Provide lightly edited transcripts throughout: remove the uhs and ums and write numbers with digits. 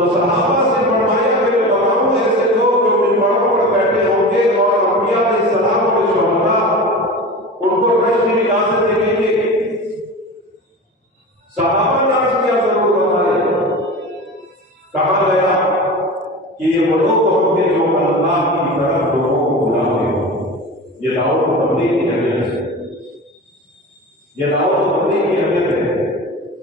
تو صحابہ نے عرض کیا ضرور بتائے. کہا گیا کہ یہ وہ لوگ ہوں گے جو اللہ کی طرف لوگوں کو بلاتے ہوں. یہ دعوت و تبلیغ کی اہمیت ہے. یہ دعوت و تبلیغ کی اہمیت ہے.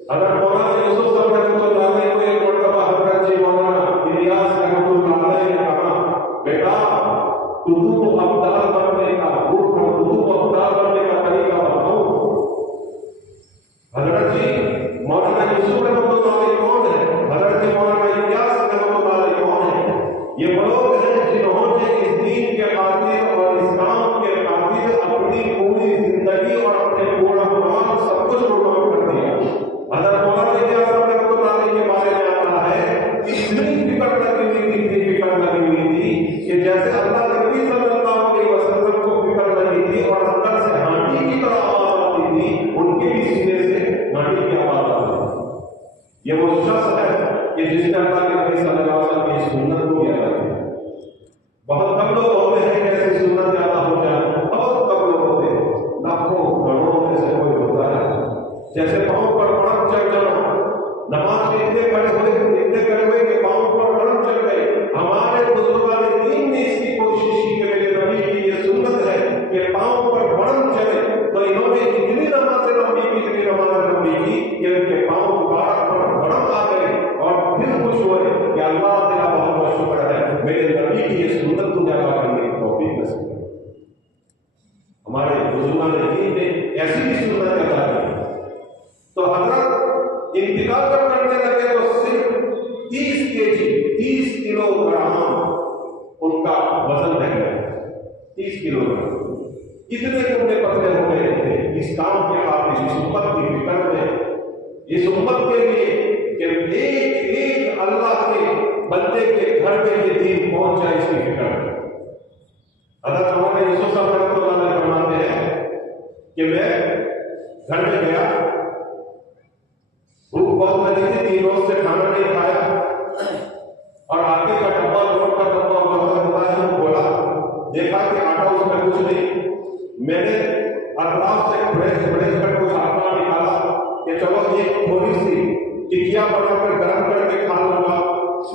اگر مولانا یوسف صاحب رحمۃ اللہ علیہ کو ایک مرتبہ حضرت جی مولانا الیاس رحمۃ اللہ علیہ نے کہا بیٹا تم ابدال بننے کا ابدال بننے کا طریقہ بتاؤ. حضرت جی مولانا یوسف رحمۃ اللہ علیہ کون ہے؟ حضرت جی مولانا الیاس رحمۃ اللہ علیہ کون ہے؟ یہ وہ لوگ ہیں جنہوں نے اس دین کے خاطر اور اسلام کے خاطر اپنی پوری زندگی اور اپنے پورا مال سب کچھ قربان کر دیا. حضرت مولانا الیاس رحمۃ اللہ علیہ کے بارے میں آتا ہے کہ اتنی فکر لگی ہوئی تھی کہ جیسے اللہ نبی صلی اللہ علیہ وسلم کو فکر لگی تھی اور اندر سے ہانڈی کی طرح آواز آتی تھی، ان کے بھی سینے سے ہانڈی کی آواز آتی تھی. یہ وہ شخص ہے کہ جس نے اللہ کے نبی صلی اللہ علیہ وسلم کی سنت کو یاد کیا. بہت کم لوگ ہوتے ہیں کہ ایسی سنت زیادہ ہو جائے، بہت کم لوگ ہوتے ہیں، لاکھوں کروڑوں میں سے کوئی ہوتا ہے. جیسے پاؤں پر پڑک چڑھ جانا، نماز میں اتنے کھڑے ہوئے کہ پاؤں پر پڑک چڑھ گئے. ہمارے بزرگان دین نے اس کی کوشش کی کہ میرے نبی کی یہ سنت ہے کہ پاؤں پر پڑک چڑھے، تو انہوں نے اتنی نماز لمبی کی کہ ان کے پاؤں مبارک پر پڑک آ گئے اور پھر خوش ہوئے کہ اللہ تیرا بہت بہت شکر ہے میرے نبی کی یہ سنت تجھے ادا کرنے کی توفیق نصیب ہے. ہمارے بزرگان دین نے ایسی بھی سنت ادا کی. تو حضرت انتقال کرنے لگے تو صرف 30 کلو گرام ان کا وزن رہ گیا. 30 کلو گرام. اتنے ٹکڑے پتلے ہو گئے تھے اس کام کے خاطر، اس امت کی فکر میں، اس امت کے لیے کہ ایک اللہ کے بندے کے گھر میں یہ دین پہنچ جائے، اس کی فکر میں. حضرت مولانا یوسف صاحب رحمۃ اللہ علیہ فرماتے ہیں کہ میں گھر میں گیا، بھوک بہت لگی تھی، 3 روز سے کھانا نہیں کھایا، اور آٹے کا ڈبہ لوٹ کا ڈبہ ہوتا ہے کھولا، دیکھا کہ آٹا اس میں کچھ نہیں. میں نے اطراف سے بڑے کر کچھ آٹا نکالا کہ چلو ایک تھوڑی سی ٹکیا بنا کر گرم کر کے کھا لوں گا.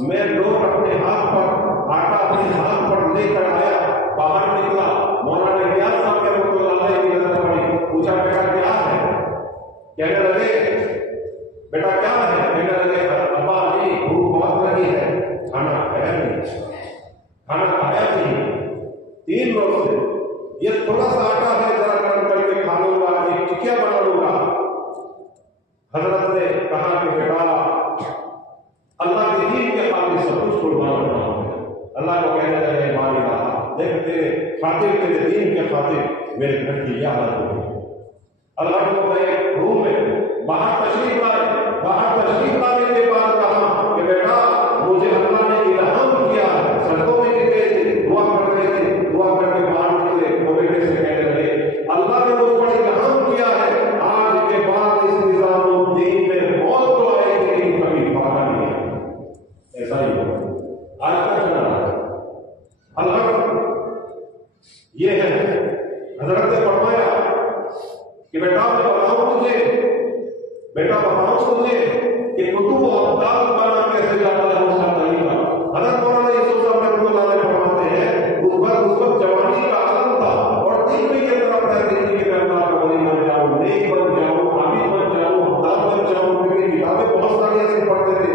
میں لوگ اپنے ہاتھ پر آٹا اپنے ہاتھ پر لے کر آیا، باہر نکلا، مولانا الیاس صاحب رحمۃ اللہ علیہ کی نظر پڑی. پوچھا بیٹا کیا ہے؟ کہنے لگے بیٹا کیا ہے؟ کہنے لگے ابا جی بھوک بہت لگی ہے، کھانا کھایا نہیں 3 روز سے. یہ تھوڑا سا آٹا ہے، ذرا گرم کر کے کھا لوں گا، ایک ٹکیا بنا لوں گا. حضرت نے کہا کہ بیٹا اللہ کے دین کے خاطر سب کچھ قربان کرنا ہے. اللہ کو کہنے لگے مالی رہا، دیکھ تیرے خاطر، تیرے دین کے خاطر میرے گھر کی یہ حالت ہو گئی. اللہ کو گئے روم میں، باہر تشریف لانے کے بعد کہا کہ بیٹا مجھے اللہ نے الہام کیا، سڑکوں میں نکلے تھے، دعا کر رہے تھے، دعا کر کے باہر نکلے، وہ بیٹے سے کہنے لگے اللہ نے مجھ پر الہام کیا ہے، آج کے بعد اس نظام الدین میں موت تو آئے گی لیکن کبھی پانا نہیں ہے. ایسا ہی ہو آج تک چلا رہا ہے. اللہ یہ ہے. حضرت نے فرمایا کہ بیٹا بتاؤں تجھے کہ کتب و ابدال بنا کیسے جاتا ہے اس کا طریقہ. حضرت مولانا یوسف صاحب رحمۃ اللہ علیہ فرماتے ہیں اس وقت جوانی کا عالم تھا اور دل میں یہ طرف رہتی تھی کہ میں اللہ کا ولی بن جاؤں، نیک بن جاؤں، عابد بن جاؤں، ابدال بن جاؤں. کیونکہ کتابیں بہت ساری ایسی پڑھتے تھے.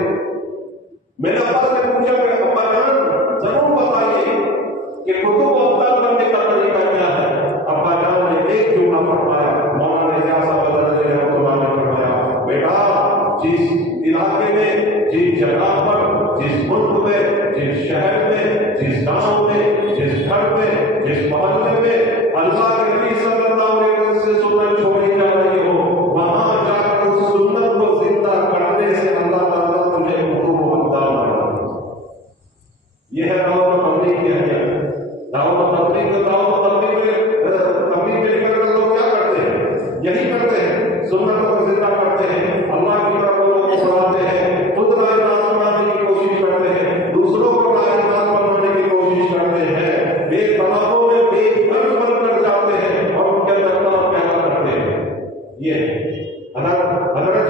میں نے ابا سے پوچھا کہ ابا جان ضرور بتائیے کہ کتب و ابدال بننے کا طریقہ کیا ہے. ابا جان نے ایک جملہ فرمایا، مولانا الیاس صاحب رحمۃ اللہ علیہ فرمایا بیٹا جس علاقے میں، جس جگہ پر، جس ملک میں، جس شہر میں، جس گاؤں میں، جس گھر میں، جس محلے میں اللہ کے نبی صلی اللہ علیہ وسلم سے سنت چھوڑی جا رہی ہو، وہاں جا کر اس سنت کو زندہ کرنے سے اللہ تعالیٰ تجھے کتب و ابدال بنا دے. یہ ہے دعوت و تبلیغ کی اہمیت. دعوت و تبلیغ میں لوگ کیا کرتے ہیں؟ یہی کرتے ہیں، سنتوں کو زندہ کرتے ہیں، اللہ کی طرف لوگوں کو بلاتے ہیں، خود راہ راست بنانے کی کوشش کرتے ہیں، دوسروں کو راہ راست بنانے کی کوشش کرتے ہیں، بے طلبوں میں بے فرض بن کر جاتے ہیں اور ان کے اندر طلب پیدا کرتے ہیں. یہ حضرت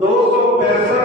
265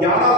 11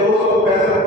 265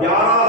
11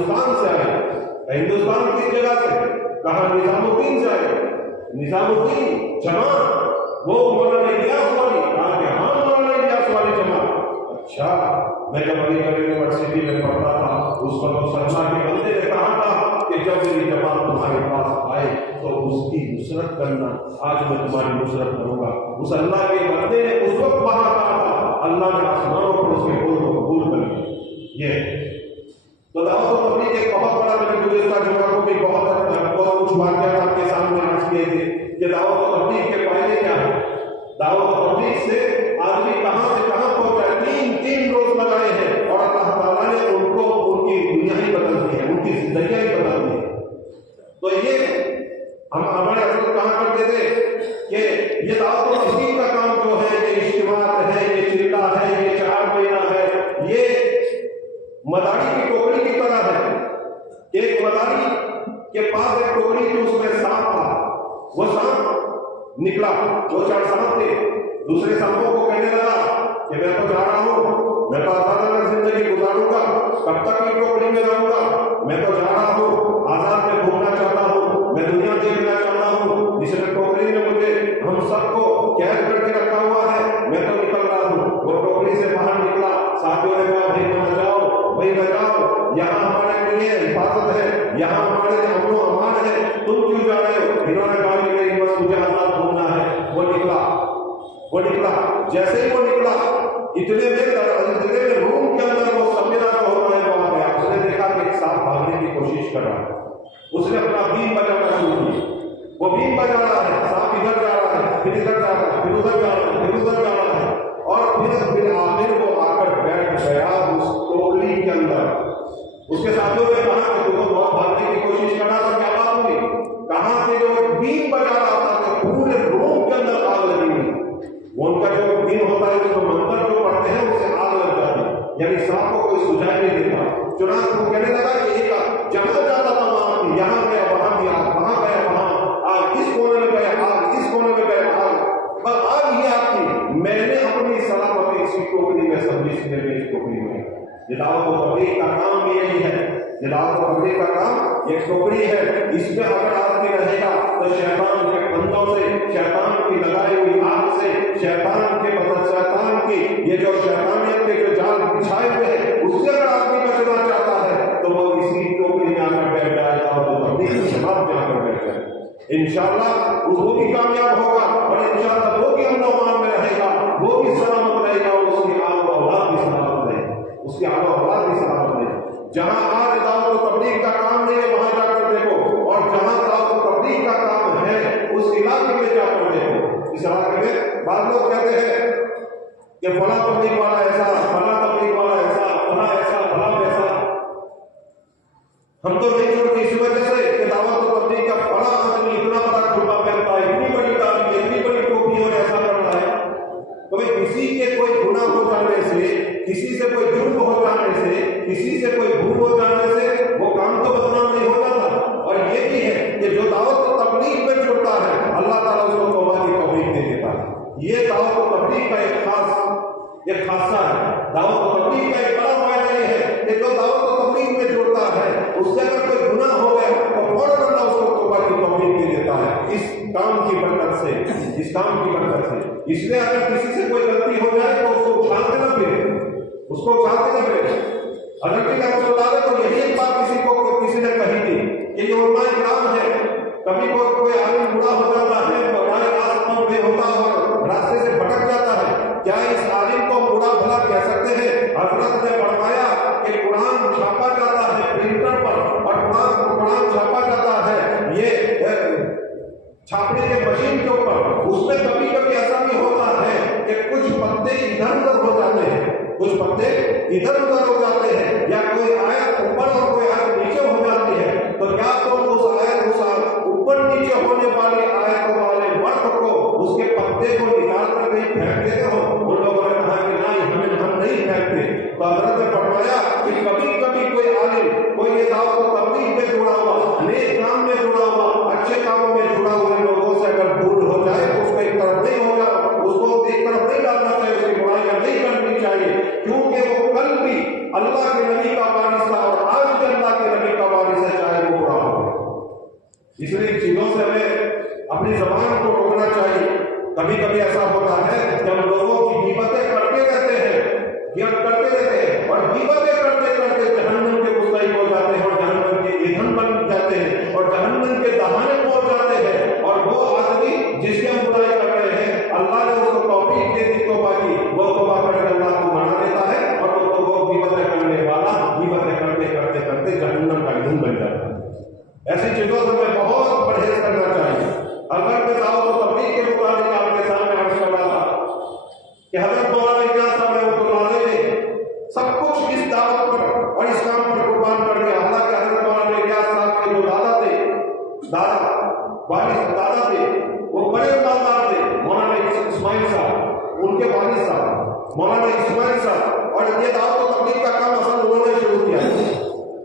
ہندوستان سے آئے، ہندوستان کی جگہ سے، کہا نظام الدین سے آئے، نظام الدین جماعت وہ مولانا الیاس والی، کہا کہ ہاں مولانا الیاس والی جماعت۔ اچھا، میں جب علی گڑھ یونیورسٹی میں پڑھتا تھا اس وقت اللہ کے بندے نے کہا تھا کہ جب میری جماعت تمہارے پاس آئے تو اس کی نصرت کرنا، آج میں تمہاری نصرت کروں گا۔ اس اللہ کے بندے نے اس وقت وہاں کہا تھا، اللہ نے آسمانوں پر اس کے قول کو قبول کر لیا۔ یہ تو دعوت و تبلیغ ایک بہت بڑا، میں نے گزشتہ جمعہ کو بھی بہت کچھ واقعات آپ کے سامنے عرض کیے تھے کہ دعوت و تبلیغ کے فائدے کیا ہیں۔ دعوت و تبلیغ سے آدمی کہاں سے کہاں پہنچا ہے، تین روز لگائے ہیں اور اللہ تعالیٰ نے ان کو ان کی دنیا ہی بدل دی ہے، ان کی زندگیاں ہی بدل دی ہے۔ تو یہ ہم ہمارے حضرت کہا کرتے تھے کہ یہ دعوت و تبلیغ کا کام جو ہے، یہ اجتماعات ہے، یہ چلہ ہے، یہ چار مہینہ ہے، یہ مداری کی ٹوکری کی طرح ہے۔ ایک مداری کے پاس ایک ٹوکری تھی، اس میں سانپ تھا، وہ سانپ نکلا، دو چار سانپ تھے، دوسرے سانپوں کو کہنے لگا کہ میں تو جا رہا ہوں، میں تو آزادانہ زندگی گزاروں گا، کب تک کی ٹوکری میں رہوں گا، میں تو جا رہا ہوں، آزاد میں گھومنا چاہتا ہوں، میں دنیا دیکھنا چاہتا ہوں، جس نے ٹوکری میں مجھے ہم سب کو قید کر کے رکھا ہوا ہے، میں تو نکل رہا ہوں۔ وہ ٹوکری سے باہر نکلا، ساتھیوں نے کہا بھائی نہ جاؤ، بھائی نہ جاؤ، یہاں ہمارے لیے حفاظت ہے، یہاں ہمارے لیے امن و امان ہے، تم کیوں جا رہے ہو؟ انہوں نے کہا کہ نہیں، بس مجھے آزاد گھومنا ہے۔ وہ نکلا، جیسے ہی وہ نکلا اتنے میں روم کے اندر وہ سمیرا جو ہو رہا ہے وہ آ گیا۔ اس نے دیکھا کہ ایک ساتھ بھاگنے کی کوشش کر رہا ہے، اس نے اپنا بیم بجانا شروع کیا، وہ بیم بجا رہا ہے، سانپ ادھر جا رہا ہے، پھر ادھر جا رہا ہے، پھر ادھر جا رہا ہے، پھر ادھر جا رہا ہے، اور پھر آخر وہ آ کر بیٹھ گیا اس ٹوکری کے اندر۔ اس کے ساتھیوں نے کہا کہ تم بہت بھاگنے کی کوشش کر رہا تھا، کیا بات ہوئی؟ کہاں سے جو بیم بجا رہا تھا کہ پورے روم کے اندر آگ لگی ہوئی، وہ ان کا جو بیم ہوتا ہے جو منتر جو پڑھتے ہیں اس سے آگ لگ جاتی ہے، یعنی سانپ کو کوئی سجائی نہیں دیتا۔ چنانچہ وہ کہنے لگا کہ ایک جہاں جاتا تھا وہاں یہاں گیا، وہاں بھی آگ، وہاں گیا وہاں آگ، اس کونے میں گئے آگ، اس کونے میں گئے آگ، بس آگ ہی آگ تھی۔ میں نے اپنی سلامتی اسی ٹوکری میں سمجھی، اس میں اس ٹوکری میں۔ دعوت و تبلیغ کا کام بھی یہی ہے، دعوت و تبلیغ کا کام ایک ٹوکری ہے، اس میں اگر آدمی رہے گا تو شیطان کے پھندوں سے، شیطان کی لگائی ہوئی آگ سے، شیطان کی یہ جو شیطانیت کے جو جال بچھائے ہوئے ہیں اس سے اگر آدمی بچنا چاہتا ہے تو وہ اسی ٹوکری میں آ کر بیٹھ جائے، دعوت و تبلیغ کی جماعت میں آ کر بیٹھ جائے، انشاءاللہ وہ بھی کامیاب ہوگا، اور انشاءاللہ وہ بھی امن و امان میں رہے گا، وہ بھی سلامت رہے گا، اور اس کی آل و اولاد بھی سلامت رہے گا، اس کی آل و اولاد بھی سلامت رہے گا۔ جہاں آج دعوت و تبلیغ کا کام نہیں ہے وہاں جا کر دیکھو، اور جہاں دعوت و تبلیغ کا کام ہے اس علاقے میں جا کر دیکھو۔ اس علاقے میں بعض لوگ کہتے ہیں کہ فلاں تبلیغ والا ایسا، فلاں تبلیغ والا ایسا، فلاں ایسا، فلاں ایسا۔ ہم تو نہیں چھوڑتے اس وجہ سے کہ دعوت و تبلیغ کا بڑا آدمی اتنا بڑا کھوٹا پہنتا ہے، اتنی بڑی داڑھی، اتنی بڑی ٹوپی اور ایسا کر رہا ہے۔ تو کسی کے کوئی گناہ ہو جانے سے، کسی سے کوئی جرم ہو جانے سے، کسی سے کوئی بھول ہو جانے سے وہ کام تو بدنام نہیں ہو جاتا۔ اور یہ بھی ہے کہ جو دعوت و تبلیغ میں جڑتا ہے اللہ تعالیٰ اس کو توبہ کی توفیق دے دیتا ہے۔ یہ دعوت و تبلیغ کا ایک خاصہ ہے۔ دعوت و تبلیغ کا ایک بڑا فائدہ یہ ہے کہ جو دعوت و تبلیغ میں جڑتا ہے اس سے اگر کوئی گناہ ہو گیا تو فوراً اللہ اس کو توبہ کی توفیق دے دیتا ہے، اس کام کی برکت سے، اس کام کی برکت سے۔ اس لیے اگر کسی سے کوئی غلطی ہو جائے تو اس کو اچھال کے نہ پھرے، اس کو اچھال کے نہ پھرے۔ حضرت رحمۃ اللہ علیہ کو یہی ایک بات کسی نے کہی تھی کہ یہ علماء کرام ہے، کبھی کوئی عالم بوڑھا ہو جاتا ہے، ہمارے پاس بے ہوتا اور راستے سے بھٹک جاتا ہے، کیا اس عالم کو بوڑھا بھلا کہہ سکتے ہیں؟ حضرت نے فرمایا کہ قرآن چھاپا جاتا ہے پرنٹر پر، اور قرآن چھاپا جاتا ہے یہ چھاپنے کے مشین کے اوپر، اس میں کبھی کبھی ایسا بھی ہوتا ہے کہ کچھ پتے ادھر ادھر ہو جاتے ہیں، کچھ پتے ادھر ادھر ہو جاتے ہیں، یا کوئی آیت اوپر اور کوئی آیت نیچے ہو جاتی ہے، تو کیا تم اس آیت اوپر نیچے ہونے والی آیت والے ورق کو، اس کے پتے کو نکال کر نہیں پھینک دیتے ہو؟ ان لوگوں نے کہا کہ نہیں، ہم نہیں پھینکتے۔ تو حضرت نے فرمایا کہ کبھی کبھی کوئی عالم، کوئی یہ دعوت و تبلیغ میں جڑا ہوا، نیک کام میں جڑا ہوا، اچھے کاموں میں جڑا ہوئے لوگوں سے اگر بھول ہو جائے تو اس کو ایک طرف نہیں ہوگا، اس کو ایک طرف نہیں ڈالنا چاہیے، اس کی برائیاں نہیں کرنی چاہیے، کیونکہ وہ کل بھی اللہ کے نبی کا وارث تھا اور آج بھی اللہ کے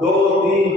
2, 3,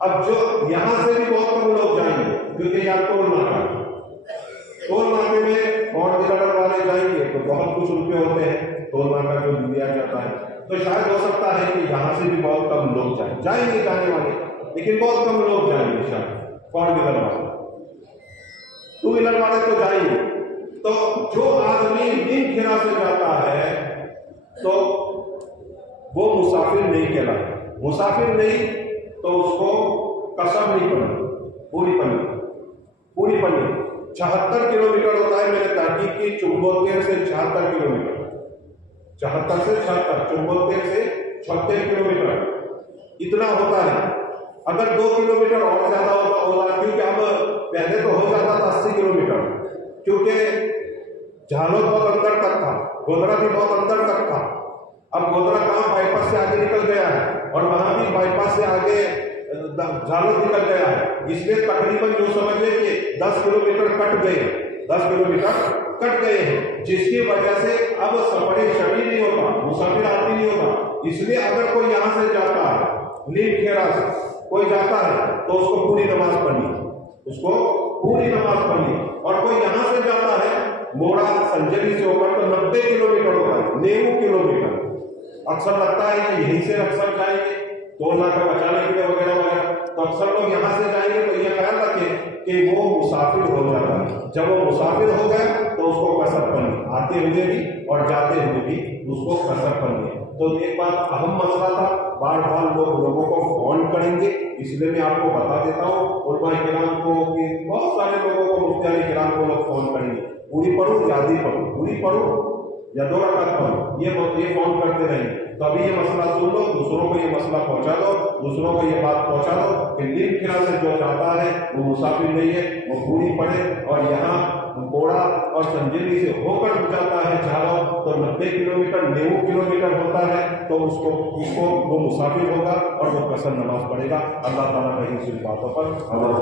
اب جو یہاں سے بھی بہت کم لوگ جائیں گے کیونکہ یہاں ٹول ناکے میں اور ڈیلر والے جائیں گے تو بہت کچھ روپے ہوتے ہیں ٹول ناکا جو دیا جاتا ہے. تو شاید ہو سکتا ہے کہ یہاں سے بھی بہت کم لوگ جائیں گے جانے والے، لیکن بہت کم لوگ جائیں گے شاید. فور ویلر والے، ٹو ویلر والے تو جائیں گے. تو جو آدمی نیم کھیرا سے جاتا ہے تو وہ مسافر نہیں کہلاتا. مسافر نہیں تو اس کو قسم نہیں پڑی، پوری پڑی. 76 کلومیٹر ہوتا ہے، میں نے تحقیق کی. چنبوتیر سے 76 کلومیٹر، 74 سے 76، چنبوتیر سے 76 کلومیٹر اتنا ہوتا ہے. اگر 2 کلومیٹر اور زیادہ ہوتا، کیونکہ اب پہلے تو ہو جاتا تھا 80 کلومیٹر، کیونکہ جھالو بہت اندر تک تھا، گودرا بھی بہت اندر تک تھا. اب گودرا کہاں بائی پاس سے آگے نکل گیا ہے اور وہاں بھی بائی پاس سے آگے جھالو نکل گیا ہے. اس لیے تقریباً جو سمجھ لیں کہ 10 کلومیٹر کٹ گئے ہیں، جس کی وجہ سے اب سفر شبی نہیں ہوتا، مسافر آتی نہیں ہوتا. اس لیے اگر کوئی یہاں سے جاتا ہے، نیم کھیرا سے کوئی جاتا ہے تو اس کو پوری نماز پڑھنی. اور کوئی یہاں سے جاتا ہے موڑا سنجری سے اوپر تو 90 کلومیٹر ہوتا ہے، 90 کلومیٹر. اکثر لگتا ہے کہ یہیں سے اکثر جائیں گے ٹول ناکا بچانے کے لیے وغیرہ وغیرہ، تو اکثر لوگ یہاں سے جائیں گے. تو یہ خیال رکھیں کہ وہ مسافر ہو جاتا ہے. جب وہ مسافر ہو گیا تو اس کو قصر پڑنی، آتے ہوئے بھی اور جاتے ہوئے بھی اس کو قصر پڑنی ہے. تو ایک بات اہم مسئلہ تھا، بار بار لوگوں کو فون کریں گے، اس لیے میں آپ کو بتا دیتا ہوں علماء کرام کو کہ بہت سارے لوگوں کو مفتیان کرام کو لوگ فون کریں گے، پوری پڑھو یا آدھی پڑھو، پوری پڑھو یا 2 رکعت پڑھو، یہ فون کرتے رہیں. تو ابھی یہ مسئلہ سن لو، دوسروں کو یہ مسئلہ پہنچا دو، دوسروں کو یہ بات پہنچا دو کہ نیم کھیرا سے جو چاہتا ہے وہ مسافر نہیں ہے، وہ پوری پڑھے. اور یہاں کوڑا اور سنجیلی سے ہو کر جاتا ہے جھالو تو 90 کلومیٹر 90 کلومیٹر ہوتا ہے، تو اس کو وہ مسافر ہوگا اور وہ قصر نماز پڑھے گا. اللہ تعالیٰ کا ان باتوں پر ہمارا